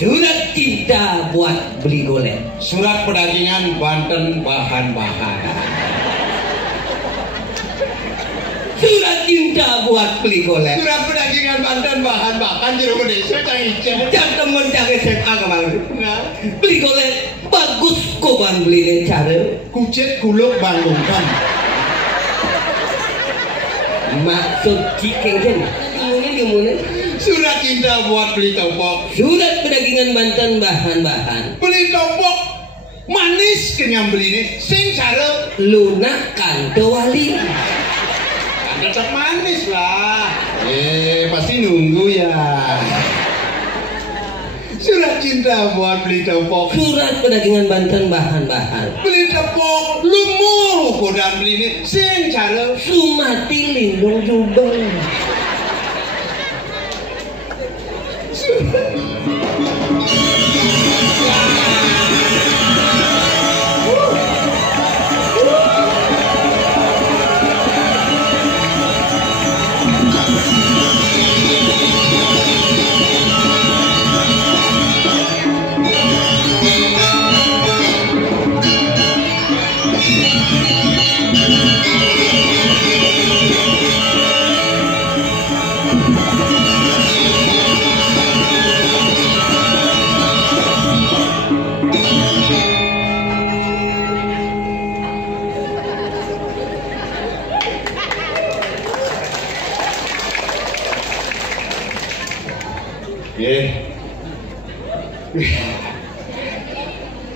Surat cinta buat beli golek. Surat pedagingan Banten bahan-bahan. Surat cinta buat beli golek. Surat pedagingan Banten bahan-bahan jeruk desa cang icen. Cang temen cang SMA kemarin. Nah, Beli golek bagus kok ban beli cara. kucet kuluk Bandung kan. Maksud cikeng kan? Gimana? Surat cinta buat beli topok. Surat pedagingan Banten bahan-bahan. Beli topok manis kenyang beli ini. Sing cara Lunak kanto wali. tetap manis lah. Pasti nunggu ya. Surat cinta buat beli topok. Surat pedagingan Banten bahan-bahan. Beli topok lumuh kodam beli ini. Sing cara Sumati lindung jubel.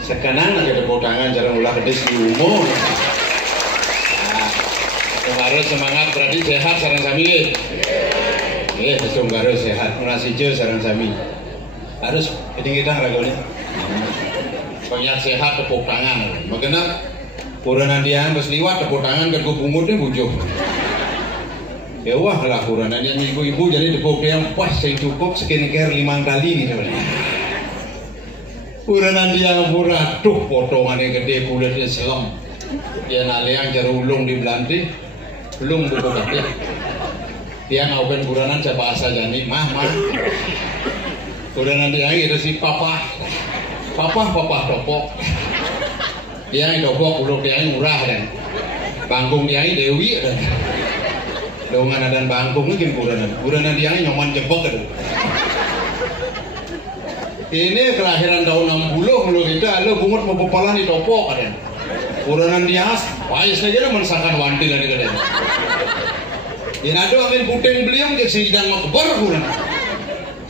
Sekarang lagi tepuk tangan jarang ulah kedes di umum. Harus semangat berarti sehat sarang sami. Besok harus sehat merasa hijau sarang sami. Harus kita lagu ini. Banyak sehat tepuk tangan. Makanya kuranan dia harus liwat tepuk tangan ke bungut ni bujuk. Ya wah lah kuranan yang ibu-ibu jadi tepuk dia yang pas yang cukup skincare 5 kali ni sebenarnya. Kuranan dia murah tuh potongannya gede kulitnya selam. Dia naliang jarulung di Belanda. Belum buku kaki. Dia ngaukan kuranan saya bahasa jani mah. Kuranan dia itu si papa topok. Dia yang topok uluk dia yang murah dan bangkung dia yang dewi dan dongan dan bangkung mungkin kuranan dia yang nyoman jebok kan. Ini kelahiran tahun 60 lo kita lo bungut mau pepalan di topok kan. Kuranan dia payah saja lo mensakan wanti dari kada. Ini ada amin puteng beliau ke sidang makbar kurang.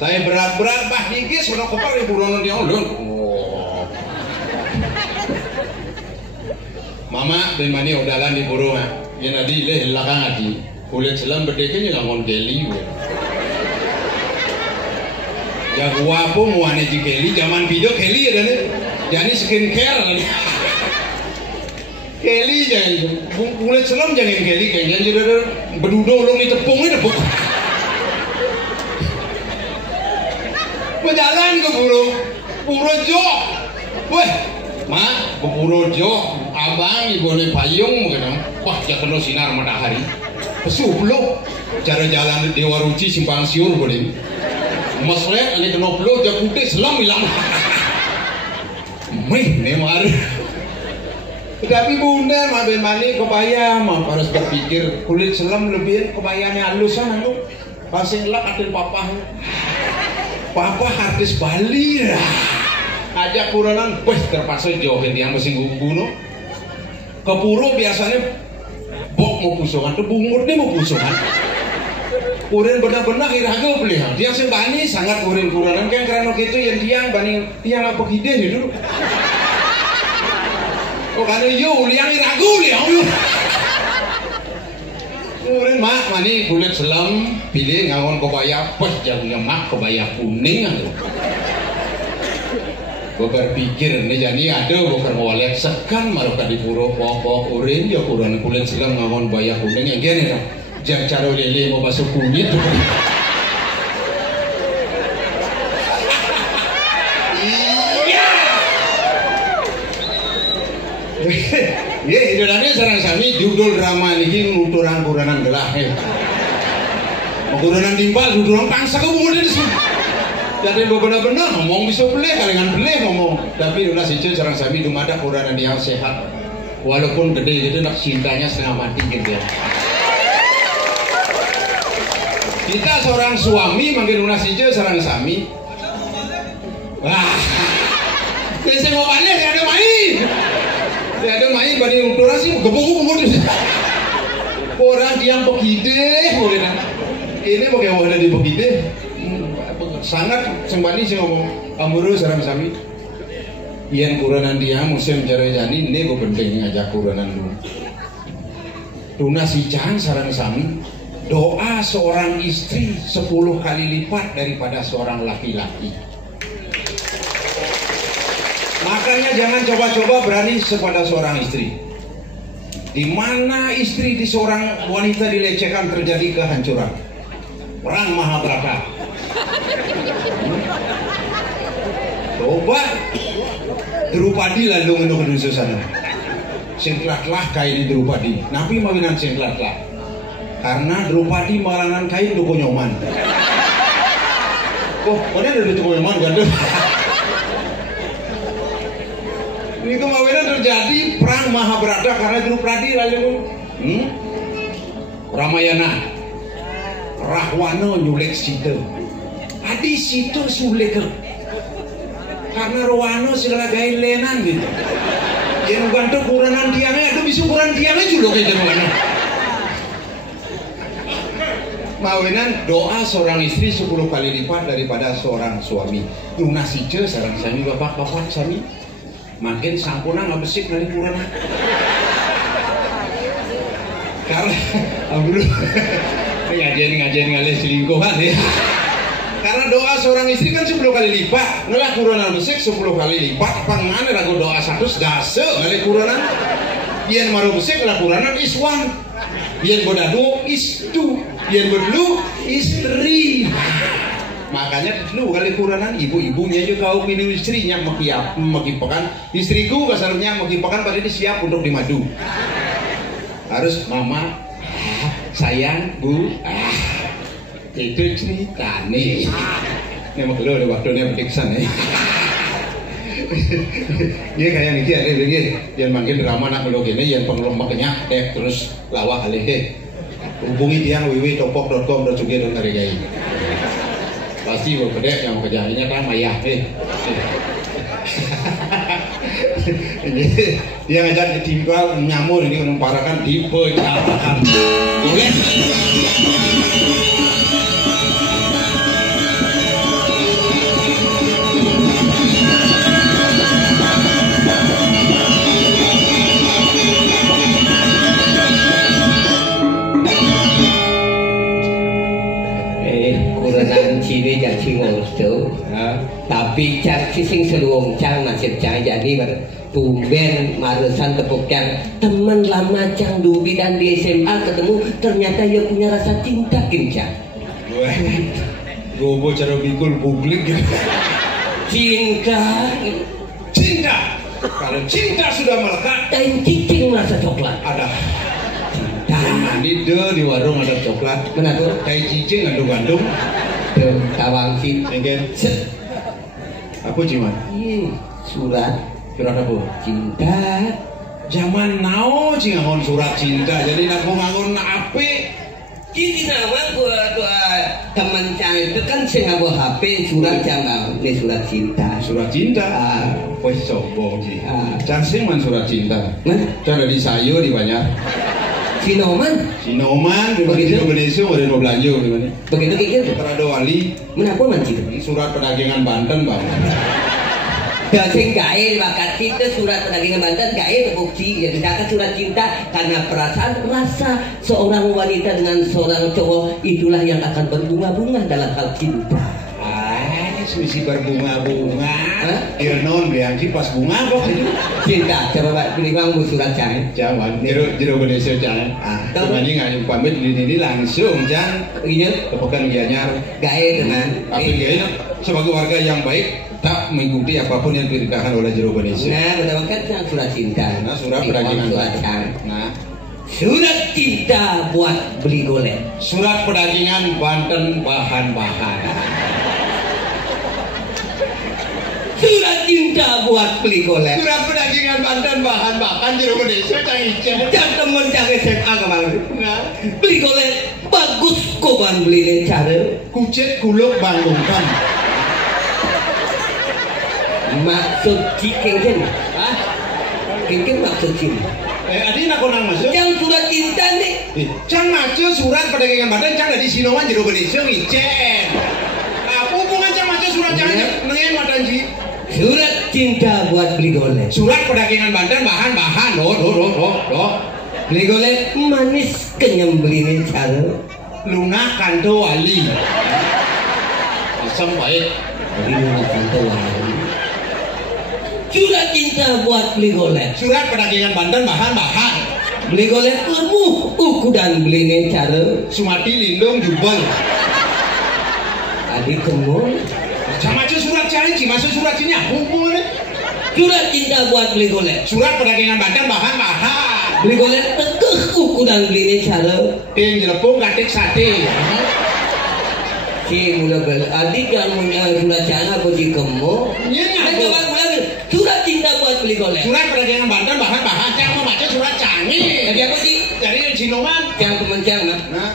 Saya berat-berat bah dikis sudah kopar di kuranan dia lo. Mama dan mani udalan di burung yang tadi leh belakang aji kulit selam berdeknya ngangon geli. Ya gua pun mau ane Kelly zaman video Kelly ada nih, jadi skincare nih. Kelly jangan kulit selam jangan Kelly kayaknya jadi berduduk ulung di tepungnya tepung. Berjalan ke Puro Jok, weh, mak ke Puro Jok, abang ibu nih payung gitu, wah ya kena sinar matahari, pesuh cara jalan di Waruci simpang siur boleh. Mas lihat ini kena peluk dia putih selam hilang. Nemar. Tapi bunda maben mani kebaya mah harus berpikir kulit selam lebih kebayanya halusan anu. Pasing lak atil papa. Papa artis Bali lah. Ajak kuranan weh terpaksa jauh yang mesin bunuh. Ke Puro biasanya bok mau pusungan, tuh bungurnya mau pusungan. Kurin benar-benar iraga beli dia sebani sangat kurin-kuranan kan karena gitu yang tiang apa gede nih dulu. Oh karena yo liang iraga liang. Kurin mak mani kulit selam pilih ngangon kebaya pas jauhnya mak kebaya kuning atuh. Gue berpikir nih jadi ada gue kermawalek sekan maruka di Puro pokok kurin ya kuran kulit selam ngangon kebaya kuning yang gini kan. Jangan cara lele mau masuk kunyit tuh. Iya. Ya itu tadi sarang sami judul drama ini nuturan kuranan gelah. Kuranan timbal nuturan pangsa ke bungut ini. Jadi benar-benar ngomong bisa boleh, kalingan boleh ngomong. Tapi ulah sih sareng sami dumada kurang dia sehat. Walaupun gede gitu nak cintanya setengah mati gitu ya. Kita seorang suami manggil ulah sih sareng sami. Wah. Saya mau balik, saya ada main. Saya ada main bani udara sih gebuk-gebuk. Orang diam begide, boleh nak. Ini pakai wadah di begide. Sangat sembani sih ngomong amuru sarang sami yang kuranan dia musim cara jani ini gue penting ngajak kuranan dulu tuna si jang sarang sami doa seorang istri 10 kali lipat daripada seorang laki-laki. Makanya jangan coba-coba berani kepada seorang istri. Di mana istri di seorang wanita dilecehkan terjadi kehancuran. Perang Mahabharata. Coba Drupadi lalu ngendok di sana. Singklatlah kain Drupadi. Nabi mawinan singklatlah. Karena Drupadi marangan kain duko nyoman. Oh, mana ada duko nyoman ganda. Ini kemawinan terjadi perang Mahabharata karena Drupadi lalu Ramayana. Rahwana nyulik Sita. Adi Sita sulik. Karena Rohano segala gaya lenan gitu. Yang bantu kuranan tiangnya, itu bisa ukuran tiangnya juga kayak mana. Mawinan doa seorang istri 10 kali lipat daripada seorang suami. Nunasice sarang sami bapak-bapak sami. Makin sampuna nggak besik dari kuranan. Karena, ngajen ngalih selingkuhan ya. Karena doa seorang istri kan 10 kali lipat. Ngelah kuranan besik 10 kali lipat. Pangan lagu doa 100 dase ngalih kuranan. Yen maru besik ngelah kuranan iswan. Yen bodadu istu. Yen bodlu istri. Makanya dulu kali kuranan ibu-ibunya juga kau minum istrinya mekipakan. Istriku kasarnya mekipakan pada siap untuk dimadu. Harus mama, sayang, bu, itu cerita nih. Memang dulu ada waktunya periksa nih. Dia kayak gitu ada begini. Yang makin drama nak belok ini, yang pengelompoknya terus lawak kali deh. Hubungi dia www.topok.com dan juga dengan hargai. Pasti berbeda yang kerjanya kan mayah nih. Dia ngajak ketimbal nyamur ini menemparakan dipecahkan. Boleh. Cini jadi ngurus tapi cak sing seluung cang nasib cang jadi tumben marusan tepuknya teman lama cang dubi dan di SMA ketemu ternyata dia punya rasa cinta kencang. Gobo cara bikul publik cinta kalau cinta sudah melekat dan cicing rasa coklat ada cinta di warung ada coklat mana tuh kayak cicing gandung-gandung tawang sih apa cuman surat apa cinta zaman now sih ngangon surat cinta jadi aku ngangon ape ini nama gua teman cang itu kan saya ngaku HP surat cang ini surat cinta wes sombong sih cang sih man surat cinta cang dari sayur di banyak Sinoman begitu Indonesia ada mau belanja gimana? Begitu kayak gitu. Terada wali. Menapa man gitu? Surat perdagangan Banten bang. Dasing gae bakat itu surat perdagangan Banten gae bukti ya misalkan surat cinta karena perasaan rasa seorang wanita dengan seorang cowok itulah yang akan berbunga-bunga dalam hal cinta. Misi berbunga-bunga. Irnon biangki pas bunga kok itu. Cinta coba Pak pilih bang surat cang. Jangan jero Indonesia cang. Ini nggak pamit ini langsung cang. Iya. Kepekan gianyar. Gae dengan. Tapi gae sebagai warga yang baik tak mengikuti apapun yang diperintahkan oleh jero Indonesia. Nah betul kan surat cinta. Nah surat perdagangan surat cang. Nah. Surat cinta buat beli golek. Surat perdagangan Banten bahan-bahan. cinta buat beli golek. Surat perdagangan Banten bahan-bahan jeruk Indonesia cang ijen. Cang temen cang SMA kemarin. Nah, Beli golek bagus kok ban beli cara. kucit gulung bangunkan. Maksud cikeng Hah? Kengkeng maksud cing. Adi nak konang masuk. Yang surat cinta nih. Cang maju surat perdagangan Banten cang dari Sinoman jeruk Indonesia ijen. Apa hubungan cang maju surat cang nengen matanji? Surat cinta buat beli golek. Surat perdagangan Banten bahan-bahan. Loh. Beli golek manis kenyam beli nih cara. Luna Kanto Wali. Asam baik. Jadi Luna Kanto Wali. Surat cinta buat beli golek. Surat perdagangan Banten bahan-bahan. Beli golek lemuh ukuran beli nih cara. Sumati Lindung Jubel. Adik kemul. Cang maju surat janji masuk surat sini hubungan. Surat cinta buat beli golek. Surat perdagangan Banten bahan-bahan. Beli golek tekeh ukuran beli nih cara. Ting jelepung katik sate. Si mula beli. Adik yang punya surat cinta buat si kemul. Surat cinta buat beli golek. Surat perdagangan Banten bahan-bahan. Cang mau baca surat canggih. Jadi apa sih? Dari Sinoman. Yang kemencang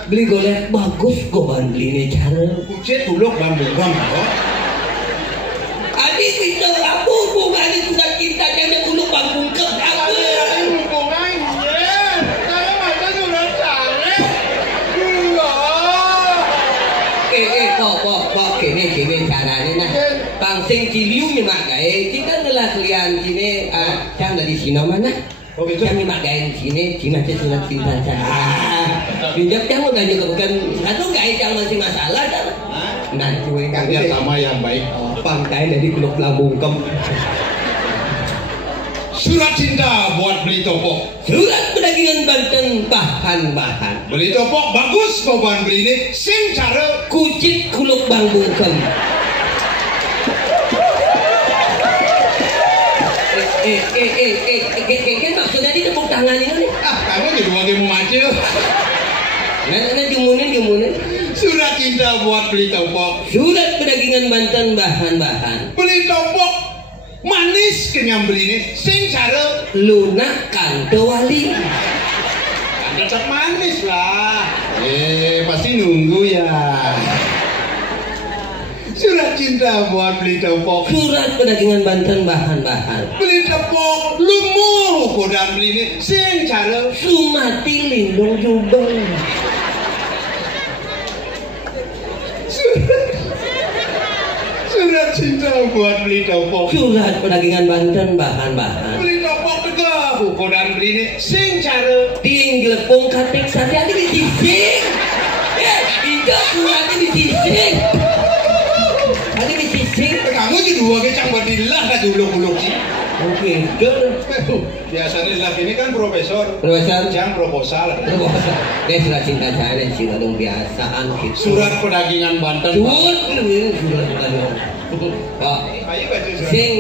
beli golek bagus kok ban beli nih cara. Kucit tuluk bambung. Adik itu apa hubungan surat cinta jangan dulu bangun ke apa? Kok kini caranya nah. Pangsing ciliu ni mak gaya. Kita adalah kalian sini cang dari Sino mana? Cang ni mak gaya sini cina surat cinta cang. Pinjam cang udah juga bukan satu gaya cang masih masalah cang. Nah cuy Kerja sama yang baik. Pantai dari Kuluk Lambungkem. Surat cinta buat beli topok. Surat perdagangan Banten bahan-bahan. Beli topok bagus kok bahan beli ini. Sing cara Kucit Kuluk Lambungkem. Kan maksudnya di tepuk tangan ini nih. kamu jadi lagi mau maju. Nah, diumunin. Surat cinta buat beli topok. Surat perdagangan Banten bahan-bahan. Beli topok manis kenyang beli ini. Sing cara Luna Kanto Wali. tetap manis lah. Pasti nunggu ya. Surat cinta buat beli topok. Surat perdagangan Banten bahan-bahan. Beli topok lumuh kodam beli ini. Sing cara Sumati Lindung Jubel. Surat cinta buat beli topok. Surat perdagangan Banten bahan-bahan. Beli topok tegah kodam beli ini. Sing cara Ting gelepung katik sate ada di sising. Tidak suratnya di sising. Ada di sising. kamu jadi dua kecang badilah dah juluk-juluk sih. Oke, Biasanya laki ini kan profesor. Profesor. Jang proposal. Dia surat cinta saya dan cinta dong biasaan gitu. Surat perdagangan Banten. Surat perdagangan. Kok Ayo baca surat. sing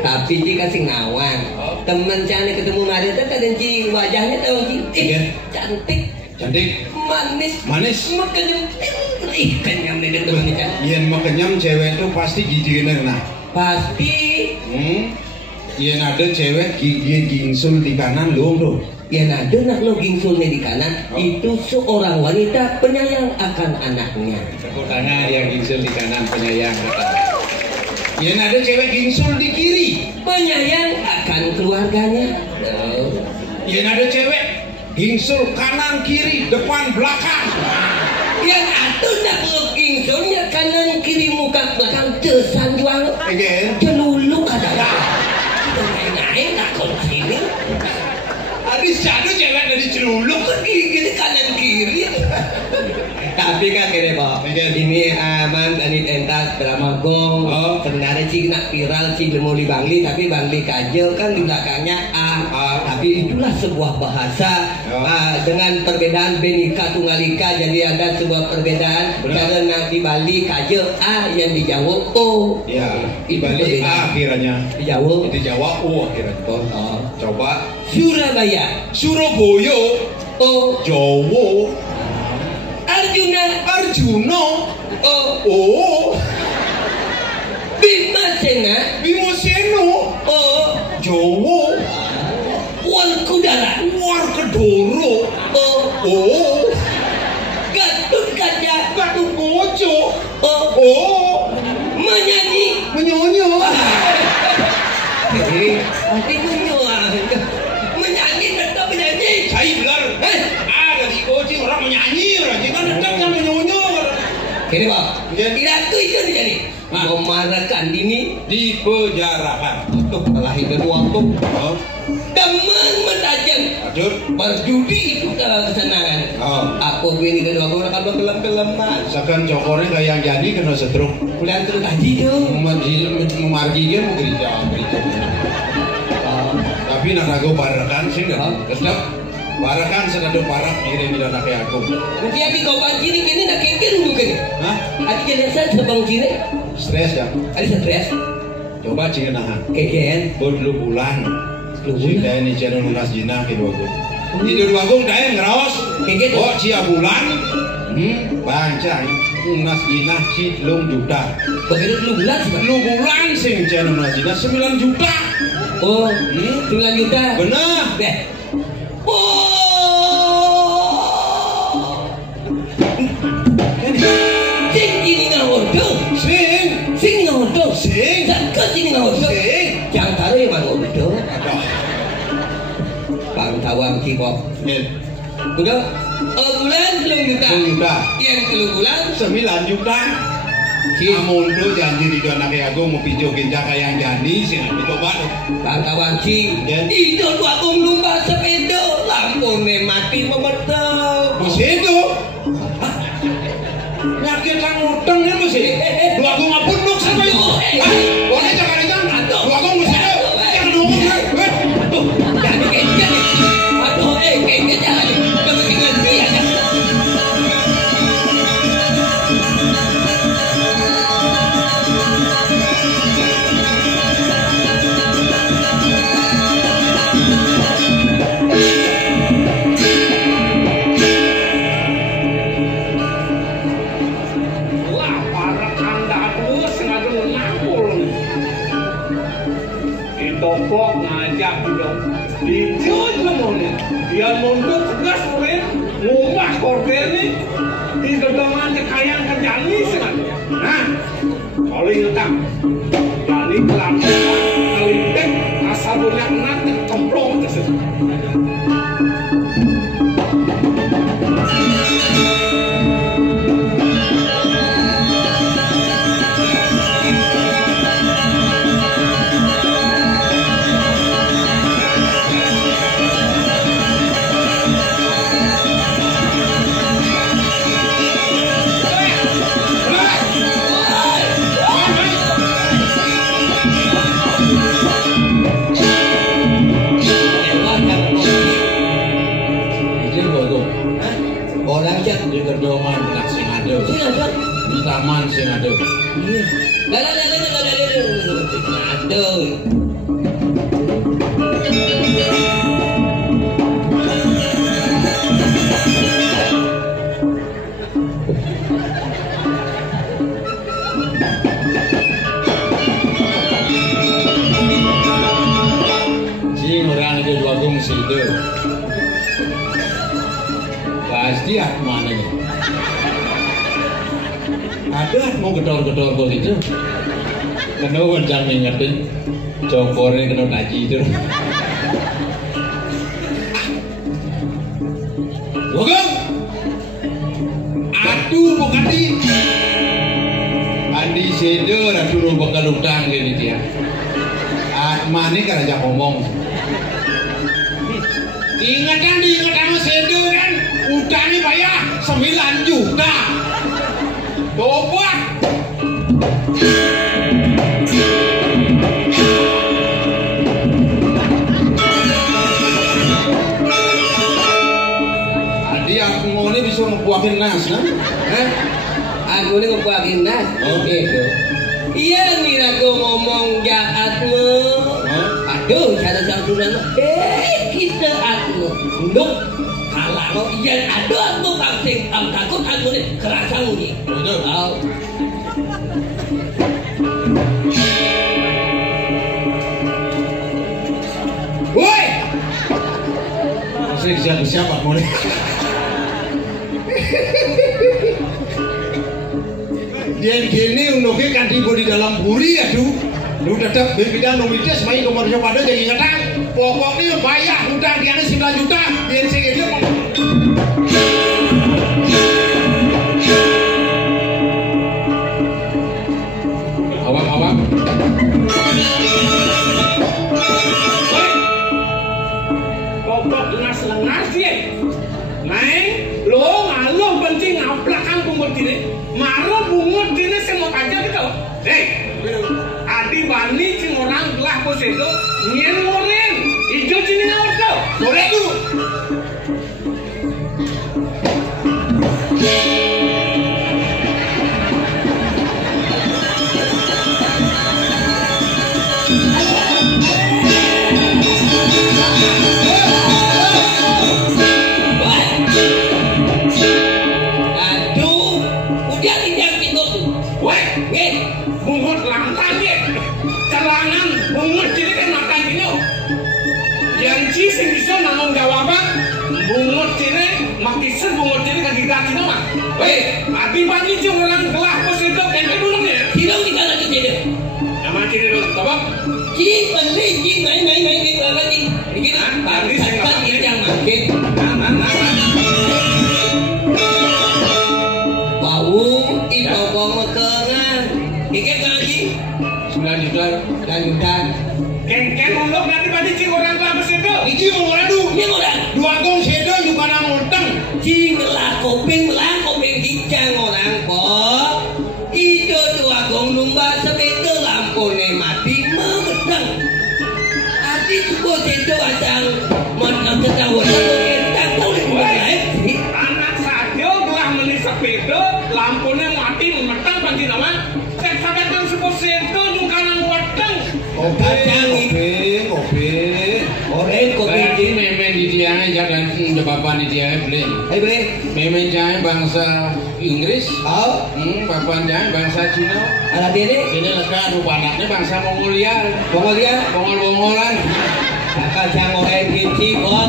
tapi jika sing nawan temen cani ketemu Maria tuh kadang ci wajahnya tahu ci cantik manis makanya kenyam dengan temen can Yen mau kenyam cewek itu pasti gigi nah. pasti Yen ada cewek gigi gingsul di kanan loh. ya ada nak lo gingsulnya di kanan itu seorang wanita penyayang akan anaknya. Tepuk tangan yang gingsul di kanan penyayang. Yen ada cewek gingsul di kiri Penyayang akan keluarganya. Yen ada cewek gingsul kanan kiri depan belakang. Yang atuh nak lo gingsulnya kanan kiri muka belakang tesan jual. Again. Celuluk ada. Naik nak kalau sini. Habis jatuh cewek dari celuluk Lu gigi kanan kiri. Tapi kan kira Pak, ini aman anit entas drama gong. Sebenarnya sih nak viral sih mau di Bangli, tapi Bangli kajel kan di belakangnya tapi itulah sebuah bahasa dengan perbedaan benika tunggal ika, jadi ada sebuah perbedaan. Karena di Bali kajel yang di Jawa O. Ya, di Bali akhirnya. Di Jawa. Di Jawa O akhirnya. Coba Surabaya. Surabaya. O. Jawa. Arjuna. Oh. Bimasena. Bimoseno. Oh. Gatut kaca. Gatut koco. Oh. Oh. Menyanyi. Menyonyo. Tapi menyanyi tetap menyanyi. Saya belar. Ada di kucing orang menyanyi, orang kan tetap kan menyonyo. Kini Pak, tidak itu jadi. Memarahkan dini di penjarakan. Tuh malah itu waktu. Oh. Teman mentajam. Adur. Berjudi itu kesenangan. Oh. Aku ini kedua aku akan kelam-kelaman. Misalkan cokornya kayak yang jadi kena setruk. Kuliah terus haji dong. Memargi dia mau gereja. Tapi nak aku barakan sih nggak. Kesep. Barakan sedado parak kirim di anak aku. Nanti abi kau banci ni kini nak kengken bukan? Hah? Abi jadi saya sebang cini. Stres ya? Ada stres. Coba cina nahan. Keken. Berdua bulan. Sudah ini channel lunas jinah ke dua gung. Di dua gung dah ngeros. Keken. Oh cia bulan. Bancang. Lunas jinah cilung juta. Begitu lu bulan sih. Lu bulan sing channel lunas jinah 9 juta. Oh, 9 juta. Benar. Deh. Oh. Sing ini ngawodo. Sing ngawodo. Sing. Zakat ini ngawodo. Sing. Jangan taruh yang ngawodo. Aduh. Bang tawang kikop. Udah. Bulan 10 juta. 10 juta. Yang 10 bulan 9 juta. Amun tu janji di anak aku mau pijo kinja kayak jani sih nak coba. Bang tawang cing. Itu tu aku lumba sepeda. Lampune mati memetel. Bos itu. Nyakit lang utang ni bos itu. Dua aku ngapunduk sama itu. Boleh jangan jangan. Dua aku mesti ada. Jangan ngomong kan. Aduh, jangan kengket. Aduh, kengket jangan. Jangan tinggal dia. Topok ngajak dong dijun lemone dia mundur tegas oleh ngubah korder nih di gedongan kekayaan kejani sengat nah kalau ingetam jadi pelan-pelan ngelintek asal banyak nanti kemplong tersebut di gedongan nak sing ada. Di taman sing ada. Ada. Sing orang itu dua gung situ. Pasti mana nih? Ada mau gedor-gedor kok itu. Kena wancang ngingetin cokornya kena kaji itu. Wogong! Aduh bukan di Andi sedo ratu bakal utang gini dia. Mana kan aja ngomong. Ingatan sama sedo kan utangnya bayar 9 juta. Coba. Adi aku mau ini bisa ngebuahin nas, nah? Aku ini ngebuahin nas. Oh gitu. Iya nih aku ngomong jahatmu. Aduh, cara-cara dulu. Kita aku nduk kalau iya aduh aku pangsing takut aku nih kerasa nih. Betul. Woi. Masih siapa mau nih? Yen gini unoke kan tiba di dalam buri aduh. Lu tetap beda nomides main komersial pada jadi ngetang. Pokoknya bayar utang dia 9 juta. Yen sing itu awak. Goblok lengas ye. Neng, lo ngaluh benci ngaplak kangkung berdiri. Marah bungut dini semua aja gitu. Adi bani cing orang gelah bos itu nyen ngoren. Ijo cini ngawur tuh. Boleh tuh. Sing bisa nanggung jawaban bungut cini makisir bungut cini kan diganti nama adi bani cing orang gelah bos itu kayaknya dulu nih tidak kita lagi cini nama cini dulu apa? Cini beli cini main lagi bikin tadi saya nggak pakai yang makin bau ibu bawa kengan ikat lagi 9 juta Kengken ulok nanti pada cing orang kelapa sedo. Iki orang du. Ini orang. Dua gong sedo juga nang monteng. Cing lah kopeng dicang orang kok. Itu dua gong numba sebedo lampone mati mengetang. Adi juga sedo acang menang ketahuan mengetang tahu ni. Anak saja telah meni sebedo lampone mati mengetang panti nama. Cek sampai tu sebuah sedo juga nang weteng. Kopi ini memang di tiangnya jangan bapak di tiangnya beli. Memang jangan bangsa Inggris. Bapak jangan bangsa Cina. Ada ini lekat anaknya bangsa Mongolian. Kakak jangan orang kinci kok.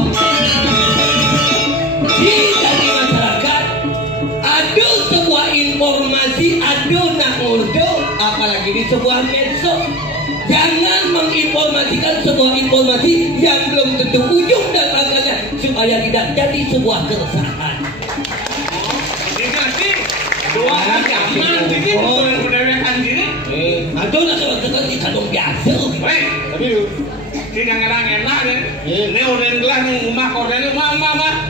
Di masyarakat ada sebuah informasi, ada nak ngurdo, apalagi di sebuah medsos. Jangan menginformasikan sebuah informasi yang belum tentu ujung dan akhirnya supaya tidak jadi sebuah keresahan. Jadi dua zaman jadi bukan diri. Aduh nak sebut di kandung biasa. Tapi lu tidak ngerang enak deh. Ini udah gelas nih rumah korden ini mama.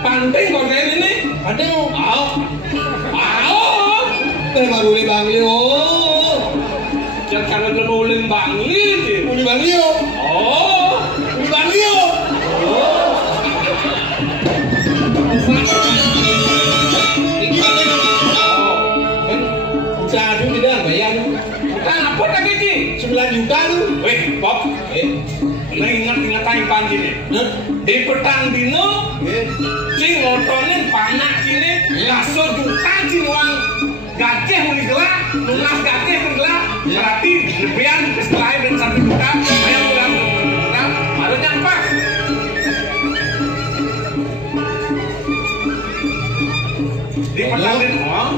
Panting korden ini. Panting. Baru ni bang Leo. Jangan kalau dia mau lembang ni, Uli Bang Leo. Uli Bang Leo. Ini mana? Usaha tu tidak bayar tu. Apa tak gaji? 9 juta tu. Bob. Ingat taipan sini. Di petang dino, cing motornya panak sini, laso juta cing uang. Gajah mau digelar, lunas gajah tergelar, berarti lebihan setelah dan 1 juta, ayam bilang harusnya pas. Di pertandingan uang,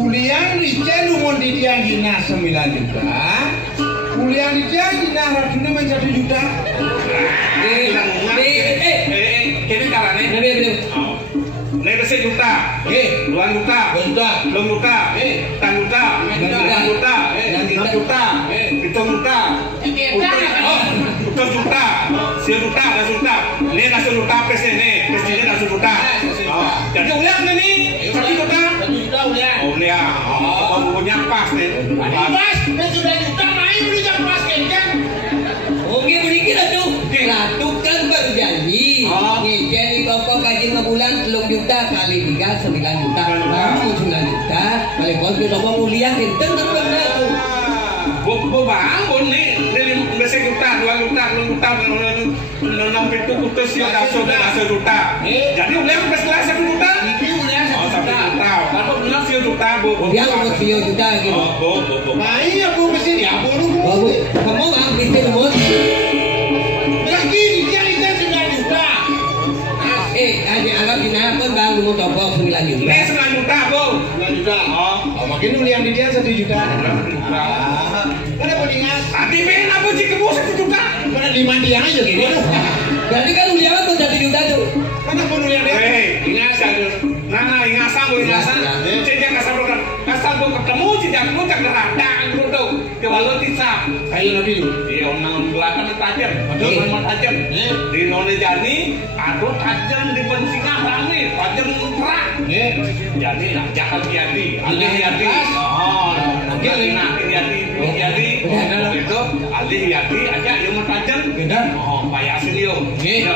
Ulian Rizal umur di tiang gina 9 juta, Ulian Rizal gina ratunya menjadi 1 juta. Kini caranya, Nek 1 juta, 2 juta, 3 juta, 4 juta, 5 juta, 6 juta, 7 juta, 10 juta, 10 juta, ini 10 juta presiden, presiden 10 juta. Jadi ulian ini 1 juta, 1 juta ulian. Ulian, punya pas nih. Pas, sudah juta main beli jam pas kan? Oke, berikin atuh. Ratu kan berjanji. Jadi pokok gaji sebulan 10 juta kali 3 9 juta. Kamu 9 juta kali bos kita mau mulia kita benar tuh. Bu bangun nih dari 1 juta, 2 juta, 3 juta, 6 itu putus ya 10 juta. Jadi ulian setelah 1 juta. Ini ulian 1 juta. Kalau benar 10 juta, Bu. Dia mau 10 juta gitu. Main ya Bu mesin ya Bu. Kamu bang bisnis Bu. Lagi dia 9 juta. Anggap dinapun bang, lu mau topok 9 juta. Ini 9 juta, Bu. 9 juta. lima tiang aja gini. Berarti kan uliawan tuh jadi kita tuh. Mana pun uliawan dia? Ingasan, ingasan bu ingasan. Cijang kasar bu ketemu cijang lu cak geradang gitu. Kewalau tisap. Kayu nabi lu. Iya orang belakang tajam. Orang tajam. Di nona jani, aku tajam di pensingan rame, tajam terang. Jadi lah jangan hati-hati. Hati-hati. Oh, hati-hati. Jadi itu hati-hati aja yang mau tajam. Benar. Oh, payah sini yo. Begini.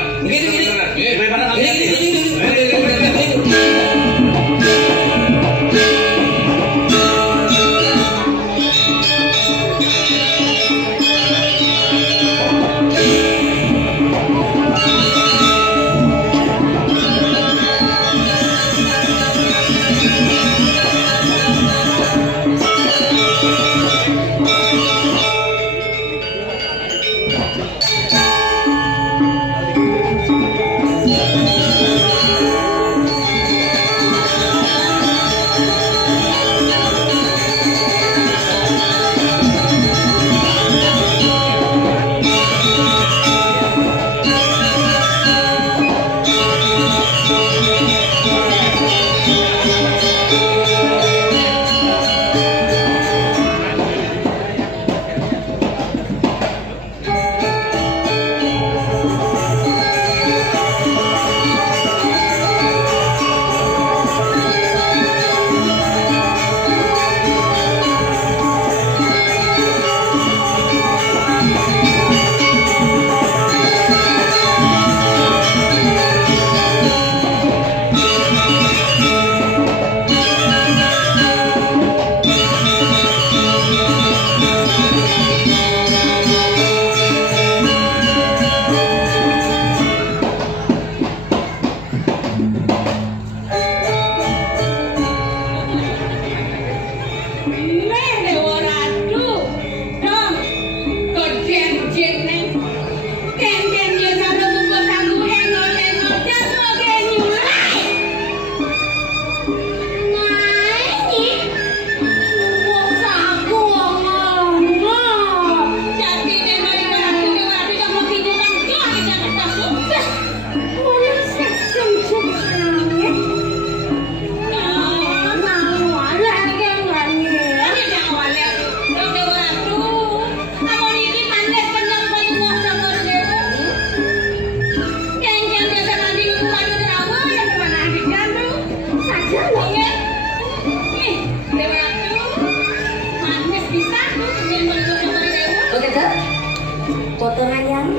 Potongan yang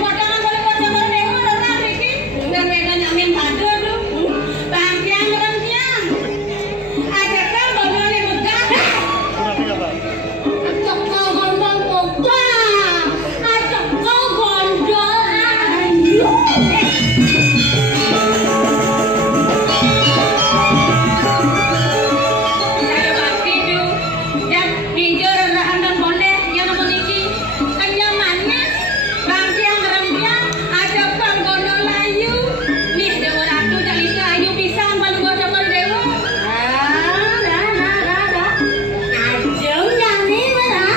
potongan boleh potongan dewa orang ini dan mereka nyamin padu tuh bangkian orang ada kan boleh begah cokol gondol pokok cokol gondol ayo saya mati tuh dan ninjor rahan dan boleh yang memiliki kenyamannya bangkian rembian ada bang gondol ayu nih dewa ratu dari ayu pisang paling gua cokol dewa ngajum yang ini mana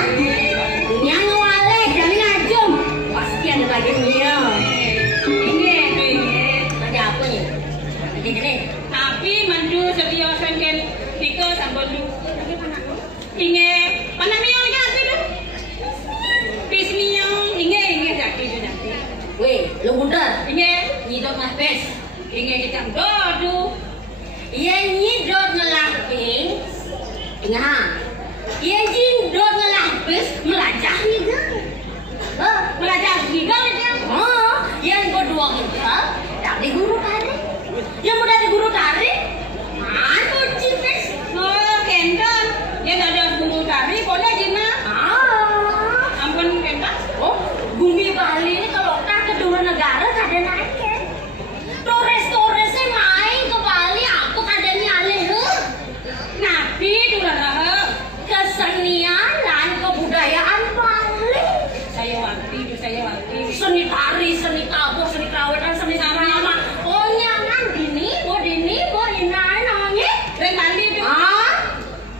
yang wale jadi ngajum pasti ada lagi dia ini ada apa nih ini tapi mandu setia sengken tiga sambil lu ini mana nih yang lagi tuh pismiong ini jaki tu nanti weh lu muda ini nyidot nafes ini kita dodu iya nyidot ngelapis ingat iya nyidot ngelapis melajah juga melajah juga oh yang kedua kita dari guru tari yang udah di guru tari aku cipes oh kendon yang ada guru tari boleh jina ampun kendon oh bumi Bali ini kalau tak kedua negara kada naik turis-turisnya main ke Bali aku kada nyalih nabi durah kesenian dan kebudayaan Bali saya waktu seni tari, seni tabuh, seni kerawitan, seni sama-sama oh nyangan dini, bo inai namanya dari Bali itu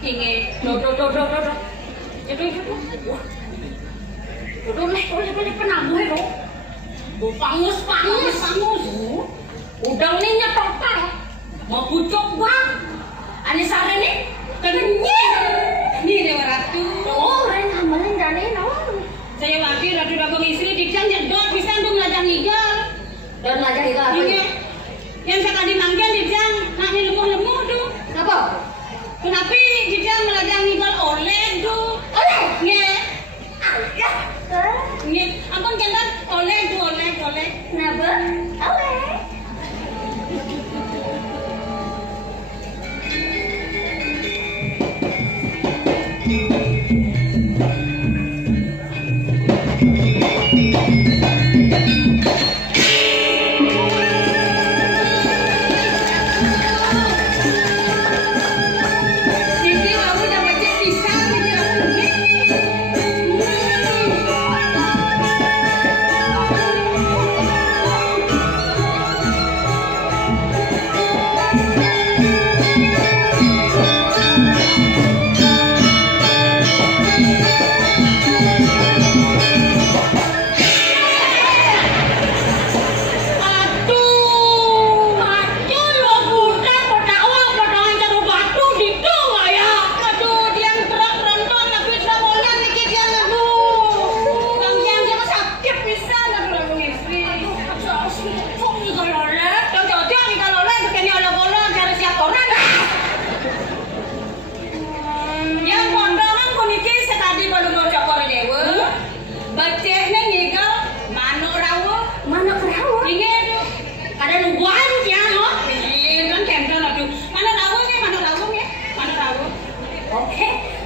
ini do itu Oleh penabuh itu. Pangus. Udah ini nyetotan. Mau bucok bang. Ani sare nih. Kenyir. Ini Ratu. Oh, Ren hamalan jane no. Saya lagi Ratu Dabang istri dijang jedot bisa untuk ngajang hijau. Dan ngajang hijau apa? Ini. Yang saya tadi manggen dijang nak lemah tuh. Apa? Kenapa dijang melajang hijau oleh tuh? Oleh. Nggih. Nggih, ampun jangan oleh. Kenapa? Oleh.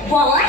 Boleh.